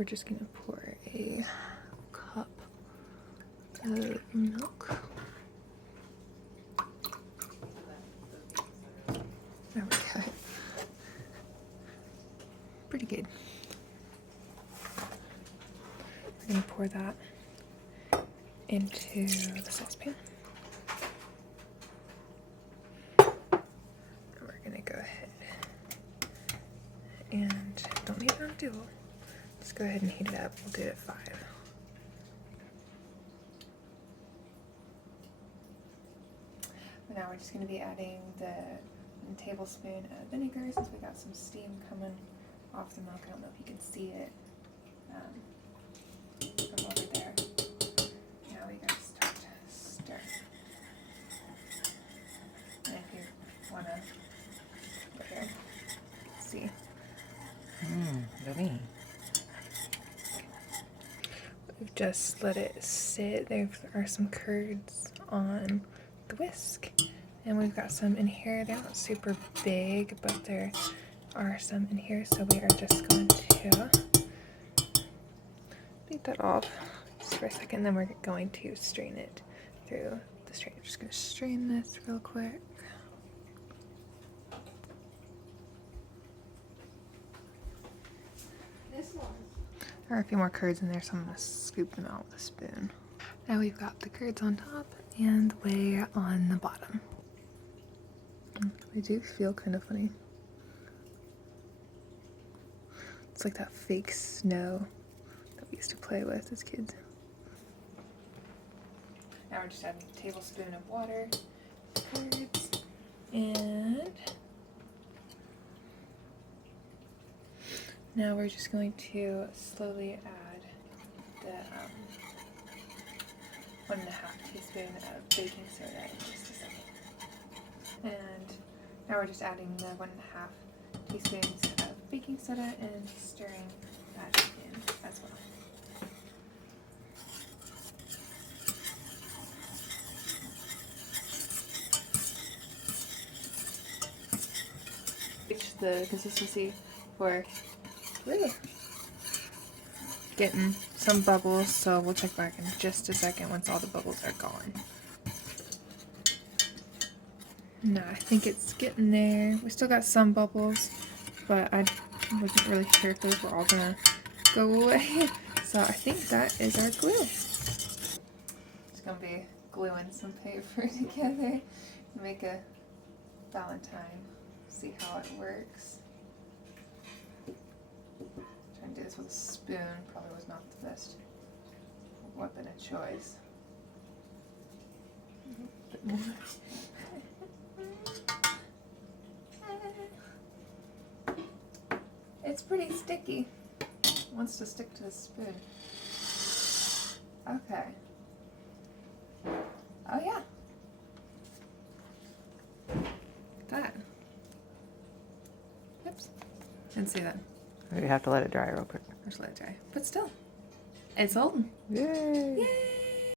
we're just gonna pour a cup of milk. There we go. Pretty good. We're gonna pour that into the saucepan. We're gonna go ahead and don't need it on dual. Just go ahead and heat it up. We'll do it at 5. Now we're just going to be adding the tablespoon of vinegar since we got some steam coming off the milk. I don't know if you can see it from over there. Now we gotta start stirring. And if you want to, right here, see. Yummy. We've just let it sit. There are some curds on the whisk. And we've got some in here. They're not super big, but there are some in here. So we are just going to beat that off just for a second. Then we're going to strain it through the strainer. I'm just going to strain this real quick. There are a few more curds in there, so I'm going to scoop them out with a spoon. Now we've got the curds on top and the whey on the bottom. They do feel kind of funny. It's like that fake snow that we used to play with as kids. Now we're just adding a tablespoon of water, curds, and now we're just going to slowly add the 1.5 teaspoon of baking soda in just a second. And now we're just adding the 1.5 teaspoons of baking soda and stirring that in as well. Reach the consistency for getting some bubbles, so we'll check back in just a second once all the bubbles are gone. No, I think it's getting there. We still got some bubbles, but I wasn't really sure if those were all gonna go away. So I think that is our glue. It's gonna be gluing some paper together to make a Valentine. See how it works. Trying to do this with a spoon probably was not the best weapon of choice. Bit more. It's pretty sticky. It wants to stick to the spoon. Okay. Oh yeah. That. Oops. Didn't see that. We have to let it dry real quick. Just let it dry. But still, it's holding. Yay! Yay!